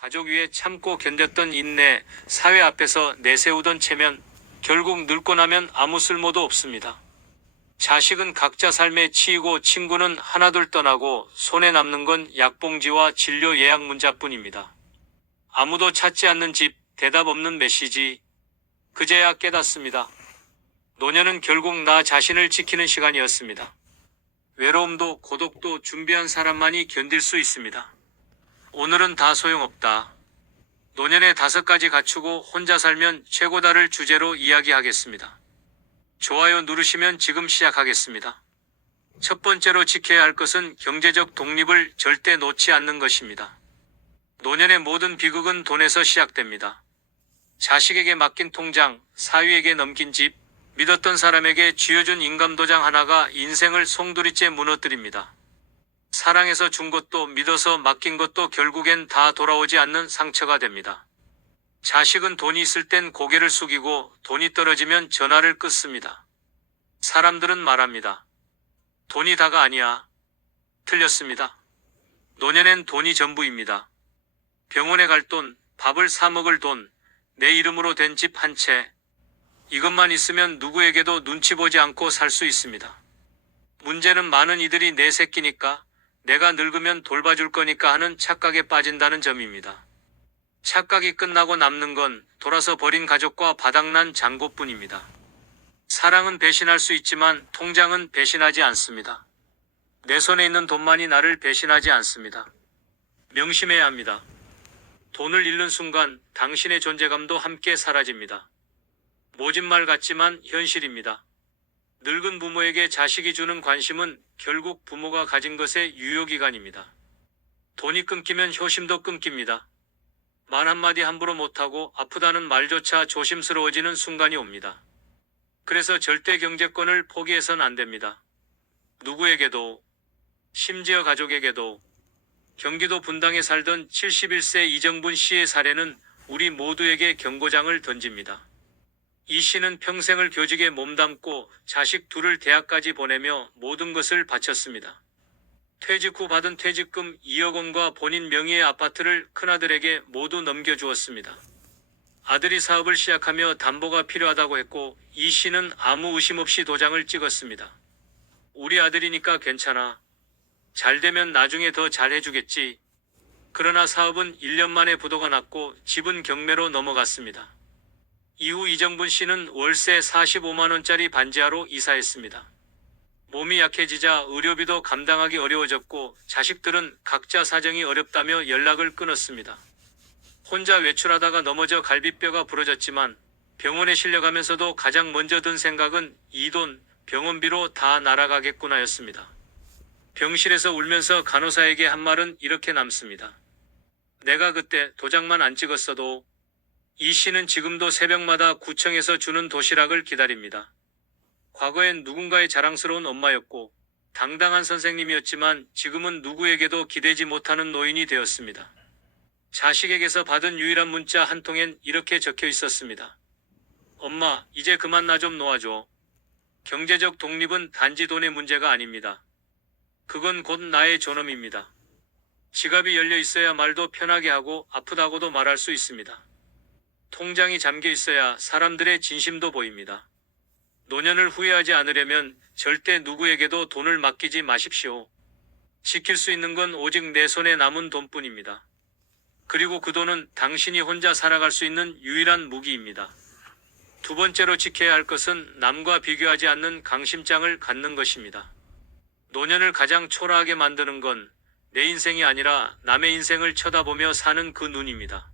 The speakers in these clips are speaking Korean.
가족 위에 참고 견뎠던 인내, 사회 앞에서 내세우던 체면, 결국 늙고 나면 아무 쓸모도 없습니다. 자식은 각자 삶에 치이고 친구는 하나둘 떠나고 손에 남는 건 약봉지와 진료 예약 문자뿐입니다. 아무도 찾지 않는 집, 대답 없는 메시지. 그제야 깨닫습니다. 노년은 결국 나 자신을 지키는 시간이었습니다. 외로움도 고독도 준비한 사람만이 견딜 수 있습니다. 오늘은 다 소용없다. 노년에 5가지 갖추고 혼자 살면 최고다를 주제로 이야기하겠습니다. 좋아요 누르시면 지금 시작하겠습니다. 첫 번째로 지켜야 할 것은 경제적 독립을 절대 놓지 않는 것입니다. 노년의 모든 비극은 돈에서 시작됩니다. 자식에게 맡긴 통장, 사위에게 넘긴 집, 믿었던 사람에게 쥐어준 인감도장 하나가 인생을 송두리째 무너뜨립니다. 사랑해서 준 것도 믿어서 맡긴 것도 결국엔 다 돌아오지 않는 상처가 됩니다. 자식은 돈이 있을 땐 고개를 숙이고 돈이 떨어지면 전화를 끊습니다. 사람들은 말합니다. 돈이 다가 아니야. 틀렸습니다. 노년엔 돈이 전부입니다. 병원에 갈 돈, 밥을 사 먹을 돈, 내 이름으로 된 집 한 채. 이것만 있으면 누구에게도 눈치 보지 않고 살 수 있습니다. 문제는 많은 이들이 내 새끼니까, 내가 늙으면 돌봐줄 거니까 하는 착각에 빠진다는 점입니다. 착각이 끝나고 남는 건 돌아서 버린 가족과 바닥난 잔고뿐입니다. 사랑은 배신할 수 있지만 통장은 배신하지 않습니다. 내 손에 있는 돈만이 나를 배신하지 않습니다. 명심해야 합니다. 돈을 잃는 순간 당신의 존재감도 함께 사라집니다. 모진 말 같지만 현실입니다. 늙은 부모에게 자식이 주는 관심은 결국 부모가 가진 것의 유효기간입니다. 돈이 끊기면 효심도 끊깁니다. 말 한마디 함부로 못하고 아프다는 말조차 조심스러워지는 순간이 옵니다. 그래서 절대 경제권을 포기해선 안 됩니다. 누구에게도, 심지어 가족에게도. 경기도 분당에 살던 71세 이정분 씨의 사례는 우리 모두에게 경고장을 던집니다. 이 씨는 평생을 교직에 몸담고 자식 둘을 대학까지 보내며 모든 것을 바쳤습니다. 퇴직 후 받은 퇴직금 2억 원과 본인 명의의 아파트를 큰아들에게 모두 넘겨주었습니다. 아들이 사업을 시작하며 담보가 필요하다고 했고 이 씨는 아무 의심 없이 도장을 찍었습니다. 우리 아들이니까 괜찮아. 잘 되면 나중에 더 잘해주겠지. 그러나 사업은 1년 만에 부도가 났고 집은 경매로 넘어갔습니다. 이후 이정분 씨는 월세 45만 원짜리 반지하로 이사했습니다. 몸이 약해지자 의료비도 감당하기 어려워졌고 자식들은 각자 사정이 어렵다며 연락을 끊었습니다. 혼자 외출하다가 넘어져 갈비뼈가 부러졌지만 병원에 실려가면서도 가장 먼저 든 생각은 이 돈, 병원비로 다 날아가겠구나였습니다. 병실에서 울면서 간호사에게 한 말은 이렇게 남습니다. 내가 그때 도장만 안 찍었어도. 이 씨는 지금도 새벽마다 구청에서 주는 도시락을 기다립니다. 과거엔 누군가의 자랑스러운 엄마였고 당당한 선생님이었지만 지금은 누구에게도 기대지 못하는 노인이 되었습니다. 자식에게서 받은 유일한 문자 한 통엔 이렇게 적혀 있었습니다. 엄마, 이제 그만 나 좀 놓아줘. 경제적 독립은 단지 돈의 문제가 아닙니다. 그건 곧 나의 존엄입니다. 지갑이 열려 있어야 말도 편하게 하고 아프다고도 말할 수 있습니다. 통장이 잠겨 있어야 사람들의 진심도 보입니다. 노년을 후회하지 않으려면 절대 누구에게도 돈을 맡기지 마십시오. 지킬 수 있는 건 오직 내 손에 남은 돈뿐입니다. 그리고 그 돈은 당신이 혼자 살아갈 수 있는 유일한 무기입니다. 두 번째로 지켜야 할 것은 남과 비교하지 않는 강심장을 갖는 것입니다. 노년을 가장 초라하게 만드는 건 내 인생이 아니라 남의 인생을 쳐다보며 사는 그 눈입니다.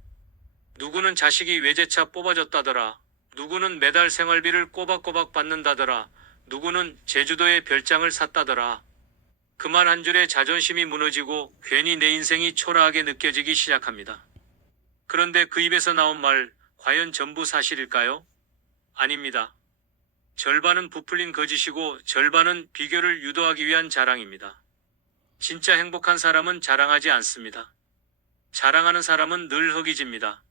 누구는 자식이 외제차 뽑아줬다더라. 누구는 매달 생활비를 꼬박꼬박 받는다더라. 누구는 제주도에 별장을 샀다더라. 그 말 한 줄에 자존심이 무너지고 괜히 내 인생이 초라하게 느껴지기 시작합니다. 그런데 그 입에서 나온 말, 과연 전부 사실일까요? 아닙니다. 절반은 부풀린 거짓이고 절반은 비교를 유도하기 위한 자랑입니다. 진짜 행복한 사람은 자랑하지 않습니다. 자랑하는 사람은 늘 허기집니다.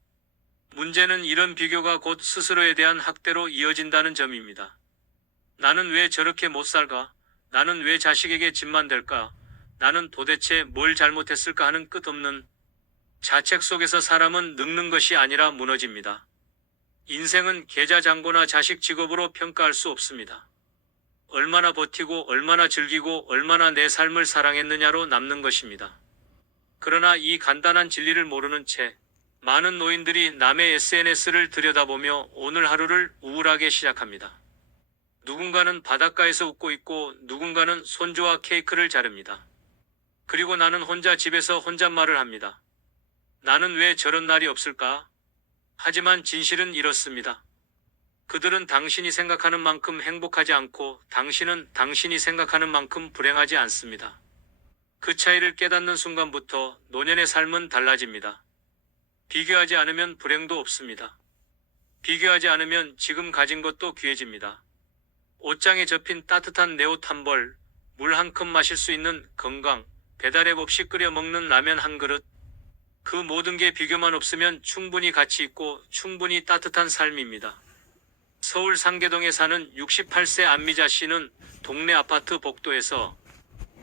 문제는 이런 비교가 곧 스스로에 대한 학대로 이어진다는 점입니다. 나는 왜 저렇게 못 살까? 나는 왜 자식에게 집만 될까? 나는 도대체 뭘 잘못했을까 하는 끝없는 자책 속에서 사람은 늙는 것이 아니라 무너집니다. 인생은 계좌 잔고나 자식 직업으로 평가할 수 없습니다. 얼마나 버티고 얼마나 즐기고 얼마나 내 삶을 사랑했느냐로 남는 것입니다. 그러나 이 간단한 진리를 모르는 채 많은 노인들이 남의 SNS를 들여다보며 오늘 하루를 우울하게 시작합니다. 누군가는 바닷가에서 웃고 있고 누군가는 손주와 케이크를 자릅니다. 그리고 나는 혼자 집에서 혼잣말을 합니다. 나는 왜 저런 날이 없을까? 하지만 진실은 이렇습니다. 그들은 당신이 생각하는 만큼 행복하지 않고 당신은 당신이 생각하는 만큼 불행하지 않습니다. 그 차이를 깨닫는 순간부터 노년의 삶은 달라집니다. 비교하지 않으면 불행도 없습니다. 비교하지 않으면 지금 가진 것도 귀해집니다. 옷장에 접힌 따뜻한 내 옷 한 벌, 물 한 컵 마실 수 있는 건강, 배달앱 없이 끓여 먹는 라면 한 그릇, 그 모든 게 비교만 없으면 충분히 가치 있고 충분히 따뜻한 삶입니다. 서울 상계동에 사는 68세 안미자 씨는 동네 아파트 복도에서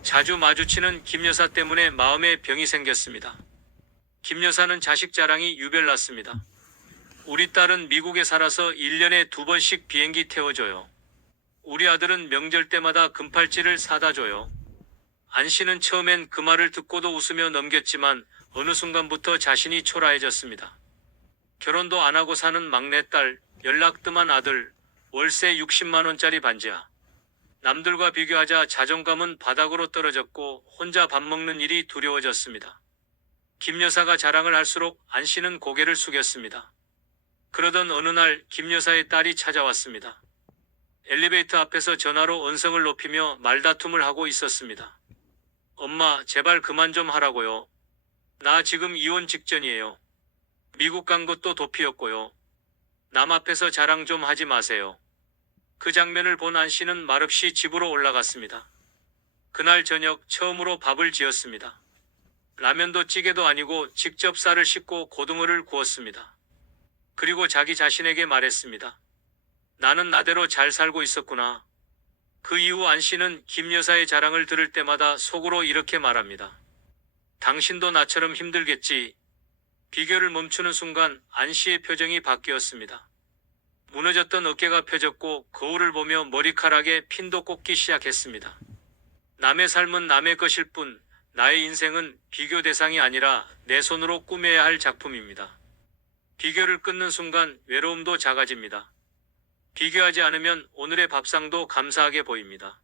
자주 마주치는 김 여사 때문에 마음에 병이 생겼습니다. 김 여사는 자식 자랑이 유별났습니다. 우리 딸은 미국에 살아서 1년에 2번씩 비행기 태워줘요. 우리 아들은 명절 때마다 금팔찌를 사다 줘요. 안 씨는 처음엔 그 말을 듣고도 웃으며 넘겼지만 어느 순간부터 자신이 초라해졌습니다. 결혼도 안 하고 사는 막내딸, 연락 뜸한 아들, 월세 60만 원짜리 반지하. 남들과 비교하자 자존감은 바닥으로 떨어졌고 혼자 밥 먹는 일이 두려워졌습니다. 김 여사가 자랑을 할수록 안 씨는 고개를 숙였습니다. 그러던 어느 날 김 여사의 딸이 찾아왔습니다. 엘리베이터 앞에서 전화로 언성을 높이며 말다툼을 하고 있었습니다. 엄마, 제발 그만 좀 하라고요. 나 지금 이혼 직전이에요. 미국 간 것도 도피였고요. 남 앞에서 자랑 좀 하지 마세요. 그 장면을 본 안 씨는 말없이 집으로 올라갔습니다. 그날 저녁 처음으로 밥을 지었습니다. 라면도 찌개도 아니고 직접 쌀을 씻고 고등어를 구웠습니다. 그리고 자기 자신에게 말했습니다. 나는 나대로 잘 살고 있었구나. 그 이후 안 씨는 김 여사의 자랑을 들을 때마다 속으로 이렇게 말합니다. 당신도 나처럼 힘들겠지. 비교를 멈추는 순간 안 씨의 표정이 바뀌었습니다. 무너졌던 어깨가 펴졌고 거울을 보며 머리카락에 핀도 꽂기 시작했습니다. 남의 삶은 남의 것일 뿐 나의 인생은 비교 대상이 아니라 내 손으로 꾸며야 할 작품입니다. 비교를 끊는 순간 외로움도 작아집니다. 비교하지 않으면 오늘의 밥상도 감사하게 보입니다.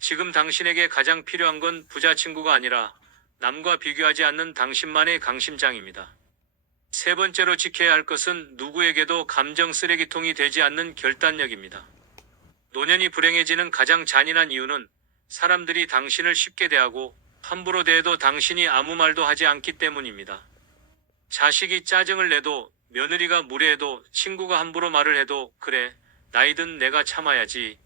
지금 당신에게 가장 필요한 건 부자 친구가 아니라 남과 비교하지 않는 당신만의 강심장입니다. 세 번째로 지켜야 할 것은 누구에게도 감정 쓰레기통이 되지 않는 결단력입니다. 노년이 불행해지는 가장 잔인한 이유는 사람들이 당신을 쉽게 대하고 함부로 대해도 당신이 아무 말도 하지 않기 때문입니다. 자식이 짜증을 내도 며느리가 무례해도 친구가 함부로 말을 해도 그래, 나이든 내가 참아야지.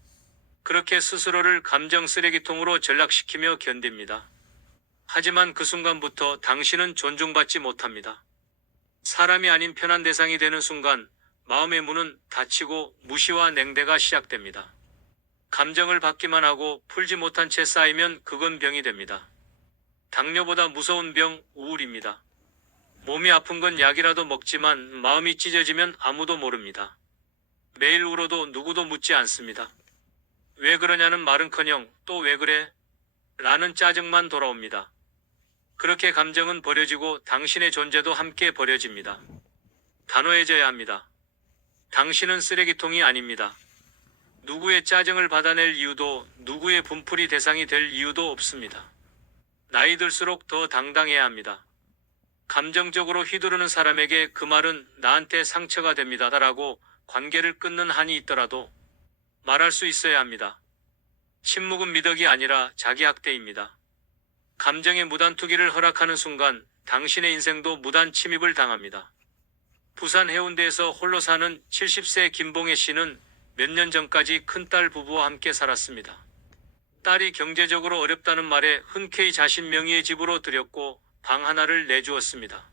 그렇게 스스로를 감정 쓰레기통으로 전락시키며 견딥니다. 하지만 그 순간부터 당신은 존중받지 못합니다. 사람이 아닌 편한 대상이 되는 순간 마음의 문은 닫히고 무시와 냉대가 시작됩니다. 감정을 받기만 하고 풀지 못한 채 쌓이면 그건 병이 됩니다. 당뇨보다 무서운 병, 우울입니다. 몸이 아픈 건 약이라도 먹지만 마음이 찢어지면 아무도 모릅니다. 매일 울어도 누구도 묻지 않습니다. 왜 그러냐는 말은커녕 또 왜 그래? 라는 짜증만 돌아옵니다. 그렇게 감정은 버려지고 당신의 존재도 함께 버려집니다. 단호해져야 합니다. 당신은 쓰레기통이 아닙니다. 누구의 짜증을 받아낼 이유도 누구의 분풀이 대상이 될 이유도 없습니다. 나이 들수록 더 당당해야 합니다. 감정적으로 휘두르는 사람에게 그 말은 나한테 상처가 됩니다. 라고 관계를 끊는 한이 있더라도 말할 수 있어야 합니다. 침묵은 미덕이 아니라 자기 학대입니다. 감정의 무단 투기를 허락하는 순간 당신의 인생도 무단 침입을 당합니다. 부산 해운대에서 홀로 사는 70세 김봉혜 씨는 몇 년 전까지 큰딸 부부와 함께 살았습니다. 딸이 경제적으로 어렵다는 말에 흔쾌히 자신 명의의 집으로 들였고 방 하나를 내주었습니다.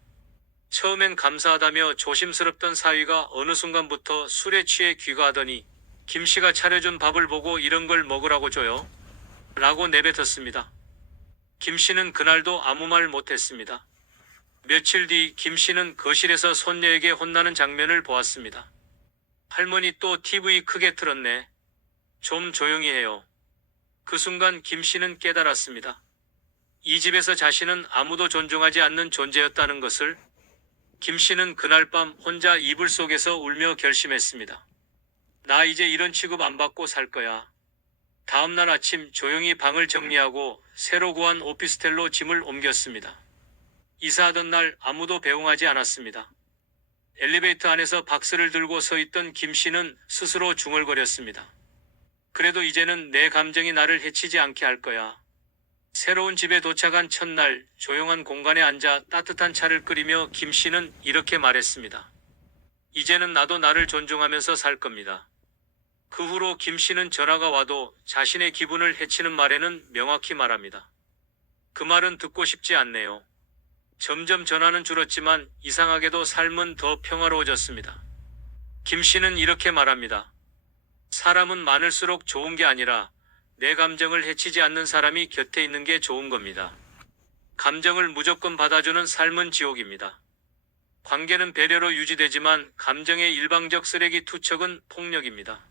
처음엔 감사하다며 조심스럽던 사위가 어느 순간부터 술에 취해 귀가하더니 김 씨가 차려준 밥을 보고 이런 걸 먹으라고 줘요? 라고 내뱉었습니다. 김 씨는 그날도 아무 말 못했습니다. 며칠 뒤 김 씨는 거실에서 손녀에게 혼나는 장면을 보았습니다. 할머니 또 TV 크게 틀었네. 좀 조용히 해요. 그 순간 김 씨는 깨달았습니다. 이 집에서 자신은 아무도 존중하지 않는 존재였다는 것을. 김 씨는 그날 밤 혼자 이불 속에서 울며 결심했습니다. 나 이제 이런 취급 안 받고 살 거야. 다음날 아침 조용히 방을 정리하고 새로 구한 오피스텔로 짐을 옮겼습니다. 이사하던 날 아무도 배웅하지 않았습니다. 엘리베이터 안에서 박스를 들고 서 있던 김 씨는 스스로 중얼거렸습니다. 그래도 이제는 내 감정이 나를 해치지 않게 할 거야. 새로운 집에 도착한 첫날 조용한 공간에 앉아 따뜻한 차를 끓이며 김 씨는 이렇게 말했습니다. 이제는 나도 나를 존중하면서 살 겁니다. 그 후로 김 씨는 전화가 와도 자신의 기분을 해치는 말에는 명확히 말합니다. 그 말은 듣고 싶지 않네요. 점점 전화는 줄었지만 이상하게도 삶은 더 평화로워졌습니다. 김 씨는 이렇게 말합니다. 사람은 많을수록 좋은 게 아니라 내 감정을 해치지 않는 사람이 곁에 있는 게 좋은 겁니다. 감정을 무조건 받아주는 삶은 지옥입니다. 관계는 배려로 유지되지만 감정의 일방적 쓰레기 투척은 폭력입니다.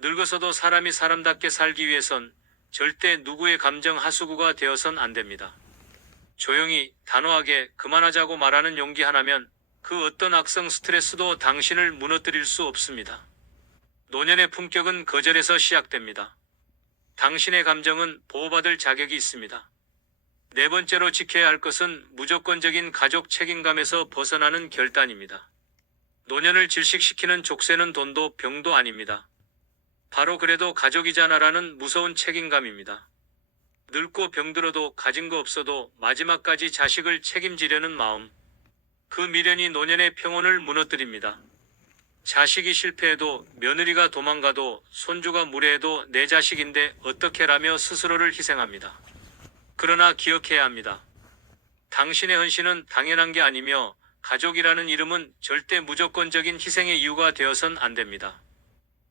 늙어서도 사람이 사람답게 살기 위해선 절대 누구의 감정 하수구가 되어선 안 됩니다. 조용히 단호하게 그만하자고 말하는 용기 하나면 그 어떤 악성 스트레스도 당신을 무너뜨릴 수 없습니다. 노년의 품격은 거절에서 시작됩니다. 당신의 감정은 보호받을 자격이 있습니다. 네 번째로 지켜야 할 것은 무조건적인 가족 책임감에서 벗어나는 결단입니다. 노년을 질식시키는 족쇄는 돈도 병도 아닙니다. 바로 그래도 가족이잖아라는 무서운 책임감입니다. 늙고 병들어도 가진 거 없어도 마지막까지 자식을 책임지려는 마음. 그 미련이 노년의 평온을 무너뜨립니다. 자식이 실패해도 며느리가 도망가도 손주가 무례해도 내 자식인데 어떻게라며 스스로를 희생합니다. 그러나 기억해야 합니다. 당신의 헌신은 당연한 게 아니며 가족이라는 이름은 절대 무조건적인 희생의 이유가 되어선 안 됩니다.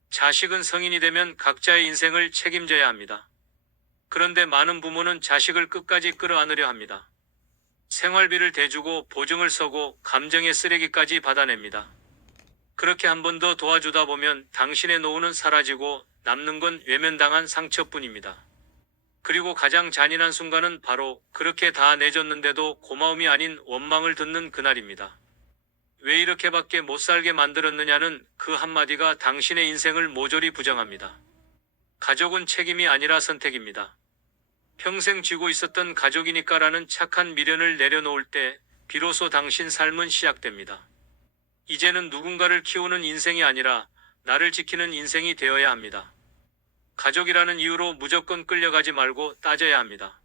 자식은 성인이 되면 각자의 인생을 책임져야 합니다. 그런데 많은 부모는 자식을 끝까지 끌어안으려 합니다. 생활비를 대주고 보증을 서고 감정의 쓰레기까지 받아냅니다. 그렇게 한 번 더 도와주다 보면 당신의 노후는 사라지고 남는 건 외면당한 상처뿐입니다. 그리고 가장 잔인한 순간은 바로 그렇게 다 내줬는데도 고마움이 아닌 원망을 듣는 그날입니다. 왜 이렇게밖에 못 살게 만들었느냐는 그 한마디가 당신의 인생을 모조리 부정합니다. 가족은 책임이 아니라 선택입니다. 평생 쥐고 있었던 가족이니까라는 착한 미련을 내려놓을 때 비로소 당신 삶은 시작됩니다. 이제는 누군가를 키우는 인생이 아니라 나를 지키는 인생이 되어야 합니다. 가족이라는 이유로 무조건 끌려가지 말고 따져야 합니다.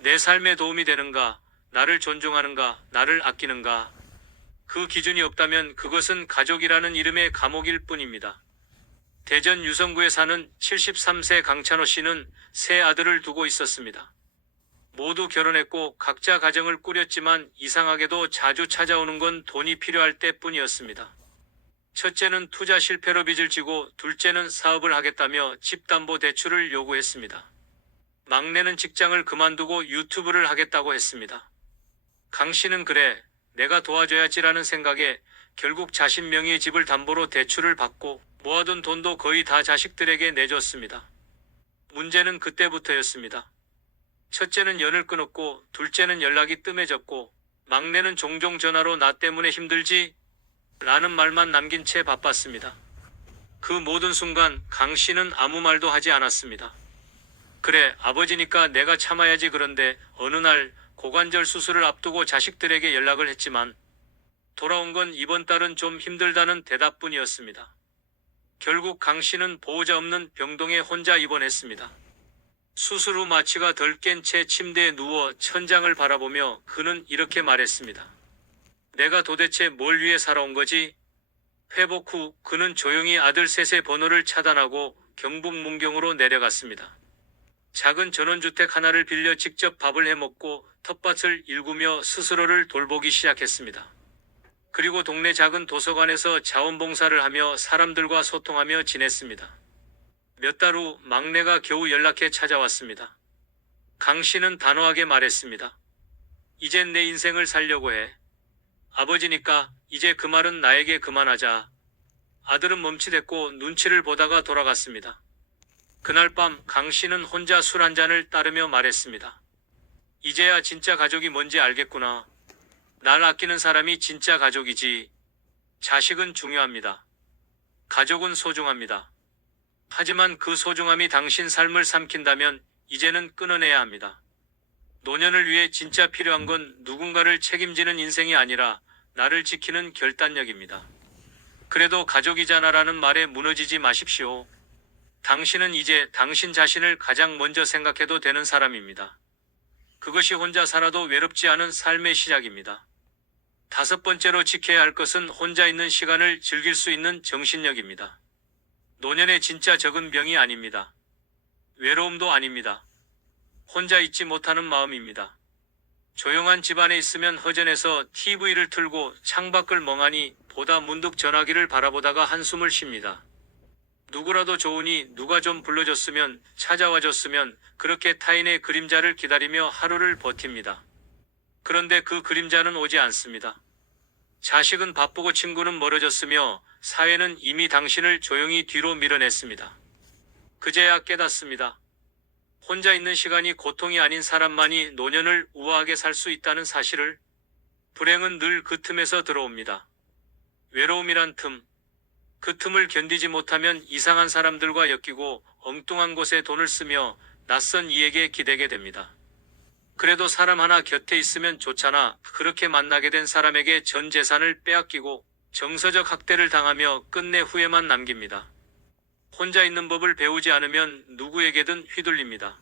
내 삶에 도움이 되는가, 나를 존중하는가, 나를 아끼는가. 그 기준이 없다면 그것은 가족이라는 이름의 감옥일 뿐입니다. 대전 유성구에 사는 73세 강찬호 씨는 세 아들을 두고 있었습니다. 모두 결혼했고 각자 가정을 꾸렸지만 이상하게도 자주 찾아오는 건 돈이 필요할 때뿐이었습니다. 첫째는 투자 실패로 빚을 지고 둘째는 사업을 하겠다며 집담보대출을 요구했습니다. 막내는 직장을 그만두고 유튜브를 하겠다고 했습니다. 강 씨는 그래, 내가 도와줘야지라는 생각에 결국 자신 명의의 집을 담보로 대출을 받고 모아둔 돈도 거의 다 자식들에게 내줬습니다. 문제는 그때부터였습니다. 첫째는 연을 끊었고 둘째는 연락이 뜸해졌고 막내는 종종 전화로 나 때문에 힘들지? 라는 말만 남긴 채 바빴습니다. 그 모든 순간 강 씨는 아무 말도 하지 않았습니다. 그래, 아버지니까 내가 참아야지. 그런데 어느 날 고관절 수술을 앞두고 자식들에게 연락을 했지만 돌아온 건 이번 달은 좀 힘들다는 대답뿐이었습니다. 결국 강 씨는 보호자 없는 병동에 혼자 입원했습니다. 수술 후 마취가 덜 깬 채 침대에 누워 천장을 바라보며 그는 이렇게 말했습니다. 내가 도대체 뭘 위해 살아온 거지? 회복 후 그는 조용히 아들 셋의 번호를 차단하고 경북 문경으로 내려갔습니다. 작은 전원주택 하나를 빌려 직접 밥을 해먹고 텃밭을 일구며 스스로를 돌보기 시작했습니다. 그리고 동네 작은 도서관에서 자원봉사를 하며 사람들과 소통하며 지냈습니다. 몇 달 후 막내가 겨우 연락해 찾아왔습니다. 강 씨는 단호하게 말했습니다. 이젠 내 인생을 살려고 해. 아버지니까 이제 그 말은 나에게 그만하자. 아들은 멈칫했고 눈치를 보다가 돌아갔습니다. 그날 밤 강 씨는 혼자 술 한 잔을 따르며 말했습니다. 이제야 진짜 가족이 뭔지 알겠구나. 날 아끼는 사람이 진짜 가족이지. 자식은 중요합니다. 가족은 소중합니다. 하지만 그 소중함이 당신 삶을 삼킨다면 이제는 끊어내야 합니다. 노년을 위해 진짜 필요한 건 누군가를 책임지는 인생이 아니라 나를 지키는 결단력입니다. 그래도 가족이잖아라는 말에 무너지지 마십시오. 당신은 이제 당신 자신을 가장 먼저 생각해도 되는 사람입니다. 그것이 혼자 살아도 외롭지 않은 삶의 시작입니다. 5번째로 지켜야 할 것은 혼자 있는 시간을 즐길 수 있는 정신력입니다. 노년의 진짜 적은 병이 아닙니다. 외로움도 아닙니다. 혼자 있지 못하는 마음입니다. 조용한 집안에 있으면 허전해서 TV를 틀고 창밖을 멍하니 보다 문득 전화기를 바라보다가 한숨을 쉽니다. 누구라도 좋으니 누가 좀 불러줬으면 찾아와줬으면 그렇게 타인의 그림자를 기다리며 하루를 버팁니다. 그런데 그 그림자는 오지 않습니다. 자식은 바쁘고 친구는 멀어졌으며 사회는 이미 당신을 조용히 뒤로 밀어냈습니다. 그제야 깨닫습니다. 혼자 있는 시간이 고통이 아닌 사람만이 노년을 우아하게 살 수 있다는 사실을. 불행은 늘 그 틈에서 들어옵니다. 외로움이란 틈. 그 틈을 견디지 못하면 이상한 사람들과 엮이고 엉뚱한 곳에 돈을 쓰며 낯선 이에게 기대게 됩니다. 그래도 사람 하나 곁에 있으면 좋잖아. 그렇게 만나게 된 사람에게 전 재산을 빼앗기고 정서적 학대를 당하며 끝내 후회만 남깁니다. 혼자 있는 법을 배우지 않으면 누구에게든 휘둘립니다.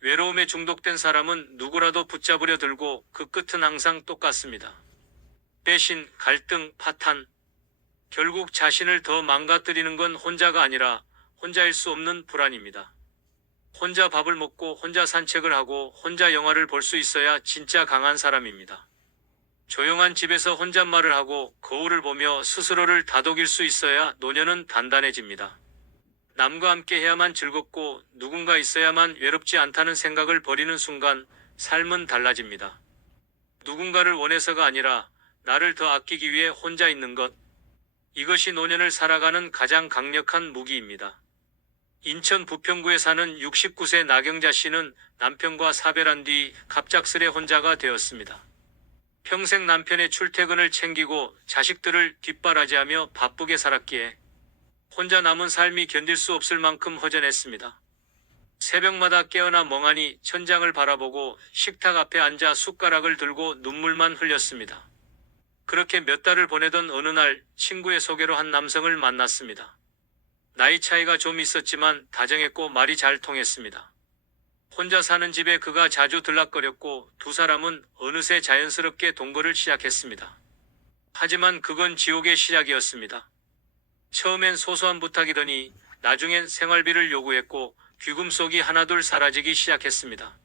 외로움에 중독된 사람은 누구라도 붙잡으려 들고 그 끝은 항상 똑같습니다. 배신, 갈등, 파탄. 결국 자신을 더 망가뜨리는 건 혼자가 아니라 혼자일 수 없는 불안입니다. 혼자 밥을 먹고 혼자 산책을 하고 혼자 영화를 볼 수 있어야 진짜 강한 사람입니다. 조용한 집에서 혼잣말을 하고 거울을 보며 스스로를 다독일 수 있어야 노년은 단단해집니다. 남과 함께 해야만 즐겁고 누군가 있어야만 외롭지 않다는 생각을 버리는 순간 삶은 달라집니다. 누군가를 원해서가 아니라 나를 더 아끼기 위해 혼자 있는 것. 이것이 노년을 살아가는 가장 강력한 무기입니다. 인천 부평구에 사는 69세 나경자 씨는 남편과 사별한 뒤 갑작스레 혼자가 되었습니다. 평생 남편의 출퇴근을 챙기고 자식들을 뒷바라지하며 바쁘게 살았기에 혼자 남은 삶이 견딜 수 없을 만큼 허전했습니다. 새벽마다 깨어나 멍하니 천장을 바라보고 식탁 앞에 앉아 숟가락을 들고 눈물만 흘렸습니다. 그렇게 몇 달을 보내던 어느 날 친구의 소개로 한 남성을 만났습니다. 나이 차이가 좀 있었지만 다정했고 말이 잘 통했습니다. 혼자 사는 집에 그가 자주 들락거렸고 두 사람은 어느새 자연스럽게 동거를 시작했습니다. 하지만 그건 지옥의 시작이었습니다. 처음엔 소소한 부탁이더니 나중엔 생활비를 요구했고 귀금속이 하나둘 사라지기 시작했습니다.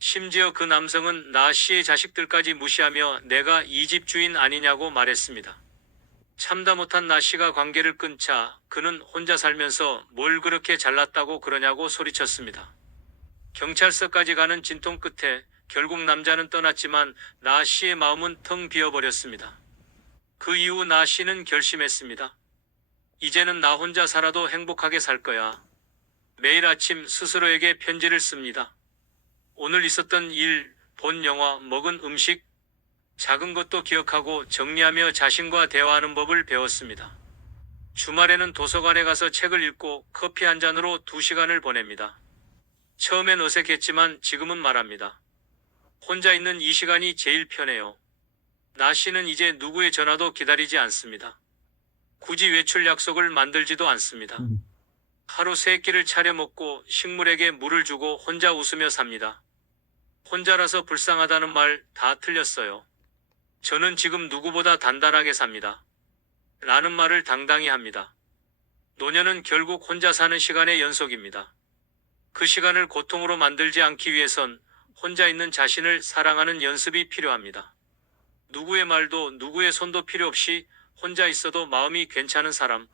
심지어 그 남성은 나 씨의 자식들까지 무시하며 내가 이 집 주인 아니냐고 말했습니다. 참다 못한 나 씨가 관계를 끊자 그는 혼자 살면서 뭘 그렇게 잘났다고 그러냐고 소리쳤습니다. 경찰서까지 가는 진통 끝에 결국 남자는 떠났지만 나 씨의 마음은 텅 비어버렸습니다. 그 이후 나 씨는 결심했습니다. 이제는 나 혼자 살아도 행복하게 살 거야. 매일 아침 스스로에게 편지를 씁니다. 오늘 있었던 일, 본 영화, 먹은 음식, 작은 것도 기억하고 정리하며 자신과 대화하는 법을 배웠습니다. 주말에는 도서관에 가서 책을 읽고 커피 한 잔으로 2시간을 보냅니다. 처음엔 어색했지만 지금은 말합니다. 혼자 있는 이 시간이 제일 편해요. 나 씨는 이제 누구의 전화도 기다리지 않습니다. 굳이 외출 약속을 만들지도 않습니다. 하루 3끼를 차려 먹고 식물에게 물을 주고 혼자 웃으며 삽니다. 혼자라서 불쌍하다는 말 다 틀렸어요. 저는 지금 누구보다 단단하게 삽니다. 라는 말을 당당히 합니다. 노년은 결국 혼자 사는 시간의 연속입니다. 그 시간을 고통으로 만들지 않기 위해선 혼자 있는 자신을 사랑하는 연습이 필요합니다. 누구의 말도 누구의 손도 필요 없이 혼자 있어도 마음이 괜찮은 사람.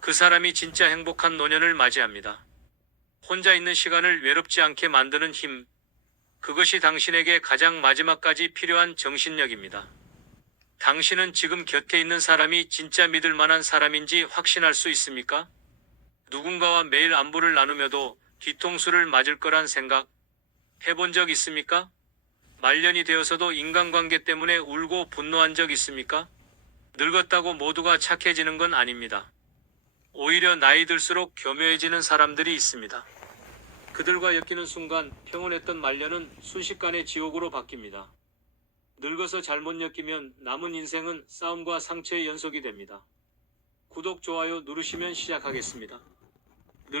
그 사람이 진짜 행복한 노년을 맞이합니다. 혼자 있는 시간을 외롭지 않게 만드는 힘. 그것이 당신에게 가장 마지막까지 필요한 정신력입니다. 당신은 지금 곁에 있는 사람이 진짜 믿을 만한 사람인지 확신할 수 있습니까? 누군가와 매일 안부를 나누며도 뒤통수를 맞을 거란 생각 해본 적 있습니까? 말년이 되어서도 인간관계 때문에 울고 분노한 적 있습니까? 늙었다고 모두가 착해지는 건 아닙니다. 오히려 나이 들수록 교묘해지는 사람들이 있습니다. 그들과 엮이는 순간 평온했던 말년은 순식간에 지옥으로 바뀝니다. 늙어서 잘못 엮이면 남은 인생은 싸움과 상처의 연속이 됩니다. 구독, 좋아요 누르시면 시작하겠습니다.